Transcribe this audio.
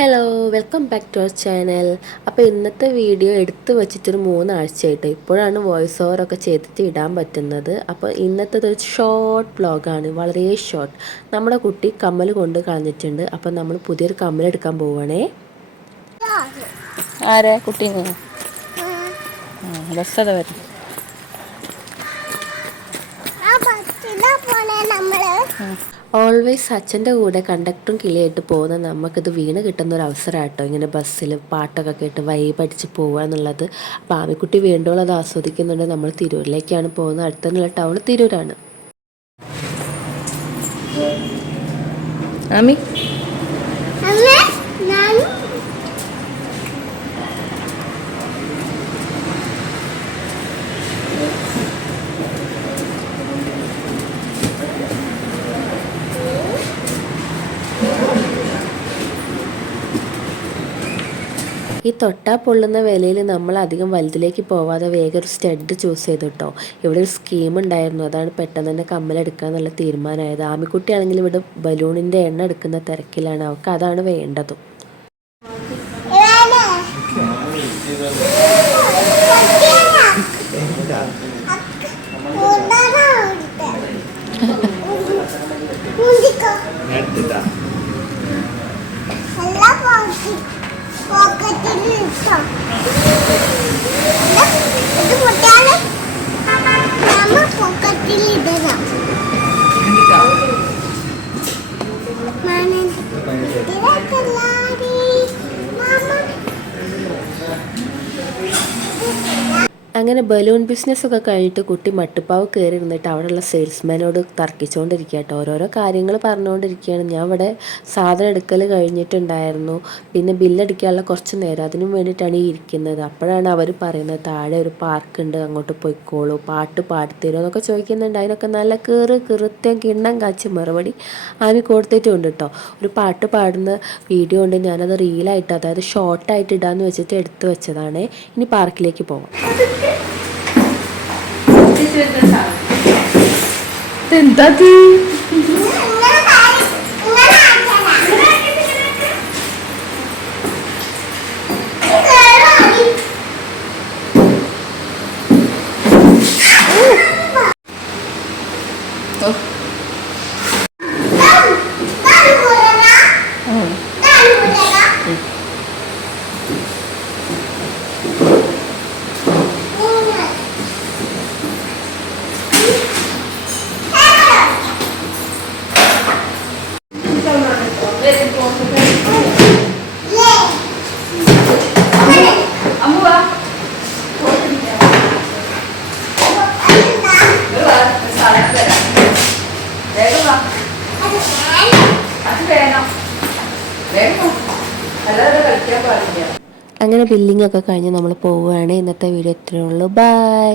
Hello welcome back to our channel അപ്പോൾ ഇന്നത്തെ video എടുത്തു വെച്ചിട്ടൊരു മൂന്നാഴ്ചയായിട്ട്. ഇപ്പോഴാണ് വോയിസ് ഓവർ ഒക്കെ ചെയ്തിട്ട് ഇടാൻ പറ്റുന്നത്. അപ്പോൾ ഇന്നത്തെ ഒരു ഷോർട്ട് ബ്ലോഗാണ് വളരെ ഷോർട്ട് നമ്മുടെ കുട്ടി കമ്മൽ കൊണ്ട് കളഞ്ഞിട്ടുണ്ട്. അപ്പോൾ നമ്മൾ പുതിയൊരു കമ്മൽ എടുക്കാൻ പോവുകയാണേ ആരെ കുട്ടി ബസ് വരും ഓൾവേസ് അച്ഛന്റെ കൂടെ കണ്ടക്ടറും കിളിയായിട്ട് പോകുന്ന നമുക്കിത് വീണ് കിട്ടുന്ന ഒരു അവസരമാട്ടോ ഇങ്ങനെ ബസ്സിൽ പാട്ടൊക്കെ കേട്ട് വൈബടിച്ച് പോവുക എന്നുള്ളത്. അപ്പോൾ ആമിക്കുട്ടി വീണ്ടും അത് ആസ്വദിക്കുന്നുണ്ട്. നമ്മൾ തിരൂരിലേക്കാണ് പോകുന്നത്. അടുത്തുള്ള ടൗൺ തിരൂരാണ്. ആമി അമ്മ ഞാൻ ഈ തൊട്ടാ പൊള്ളുന്ന വിലയിൽ നമ്മൾ അധികം വലുതിലേക്ക് പോവാതെ വേഗം ഒരു സ്റ്റഡ് ചൂസ് ചെയ്തു കേട്ടോ ഇവിടെ ഒരു സ്കീം ഉണ്ടായിരുന്നു. അതാണ് പെട്ടെന്ന് തന്നെ കമ്മലെടുക്കുക എന്നുള്ള തീരുമാനമായത്. ആമിക്കുട്ടിയാണെങ്കിൽ ഇവിടെ ബലൂണിന്റെ എണ്ണ എടുക്കുന്ന തിരക്കിലാണ്. അവൾക്ക് അതാണ് വേണ്ടതും. ഇവനെ 这是绿色 അങ്ങനെ ബലൂൺ ബിസിനസ് ഒക്കെ കഴിഞ്ഞിട്ട് കുട്ടി മട്ടുപ്പാവ് കയറി ഇരുന്നിട്ട് അവിടെയുള്ള സെയിൽസ്മാനോട് തർക്കിച്ചുകൊണ്ടിരിക്കുക കേട്ടോ ഓരോരോ കാര്യങ്ങൾ പറഞ്ഞുകൊണ്ടിരിക്കുകയാണ് ഞാൻ ഇവിടെ സാധനം എടുക്കൽ കഴിഞ്ഞിട്ടുണ്ടായിരുന്നു. പിന്നെ ബില്ലടിക്കാനുള്ള കുറച്ച് നേരം അതിനു വേണ്ടിയിട്ടാണ് ഈ ഇരിക്കുന്നത്. അപ്പോഴാണ് അവർ പറയുന്നത് താഴെ ഒരു പാർക്ക് ഉണ്ട് അങ്ങോട്ട് പോയിക്കോളൂ. പാട്ട് പാടിത്തരുമോ? എന്നൊക്കെ ചോദിക്കുന്നുണ്ട്. അതിനൊക്കെ നല്ല കീറ് കൃത്യം കിണ്ണം കാച്ചി മറുപടി ആമി കൊടുത്തിട്ടുണ്ട് കേട്ടോ. ഒരു പാട്ട് പാടുന്ന വീഡിയോ ഉണ്ട്. ഞാനത് റീലായിട്ട് അതായത് ഷോർട്ടായിട്ട് ഇടാന്ന് വെച്ചിട്ട് എടുത്തു വെച്ചതാണ്. ഇനി പാർക്കിലേക്ക് പോവാം. ഇങ്ങനെ ആക്കല കേറാടി അങ്ങനെ ബില്ലിംഗ് ഒക്കെ കഴിഞ്ഞ് നമ്മൾ പോവുകയാണ്. ഇന്നത്തെ വീഡിയോ ഇത്രയേ ഉള്ളൂ. ബൈ